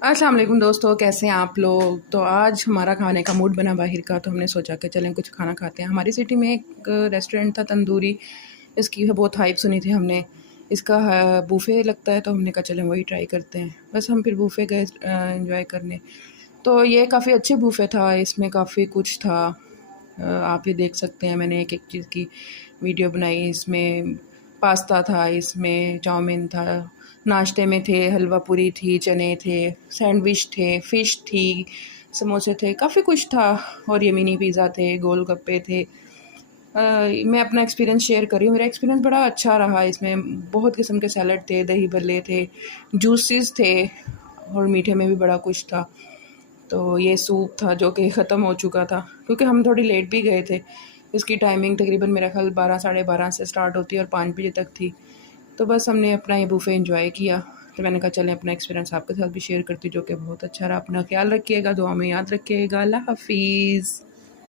अस्सलाम वालेकुम दोस्तों, कैसे हैं आप लोग। तो आज हमारा खाने का मूड बना बाहर का, तो हमने सोचा कि चलें कुछ खाना खाते हैं। हमारी सिटी में एक रेस्टोरेंट था तंदूरी, इसकी बहुत हाइप सुनी थी हमने। इसका बूफ़े लगता है, तो हमने कहा चलें वही ट्राई करते हैं। बस हम फिर बूफ़े गए एंजॉय करने। तो ये काफ़ी अच्छे बूफ़े था, इसमें काफ़ी कुछ था। आप ये देख सकते हैं, मैंने एक एक चीज़ की वीडियो बनाई। इसमें पास्ता था, इसमें चाउमीन था, नाश्ते में थे हलवा पूरी थी, चने थे, सैंडविच थे, फ़िश थी, समोसे थे, काफ़ी कुछ था। और ये मिनी पिज़्ज़ा थे, गोलगप्पे थे। मैं अपना एक्सपीरियंस शेयर कर रही हूँ। मेरा एक्सपीरियंस बड़ा अच्छा रहा। इसमें बहुत किस्म के सैलड थे, दही भल्ले थे, जूसेस थे और मीठे में भी बड़ा कुछ था। तो ये सूप था जो कि ख़त्म हो चुका था क्योंकि हम थोड़ी लेट भी गए थे। इसकी टाइमिंग तकरीबन मेरा ख़्याल 12 साढ़े 12 से स्टार्ट होती है और 5 बजे तक थी। तो बस हमने अपना ये बुफ़े एंजॉय किया। तो मैंने कहा चलें अपना एक्सपीरियंस आपके साथ भी शेयर करती हूँ, जो कि बहुत अच्छा रहा। अपना ख्याल रखिएगा, दुआ में याद रखिएगा। अल्लाह हाफ़िज़।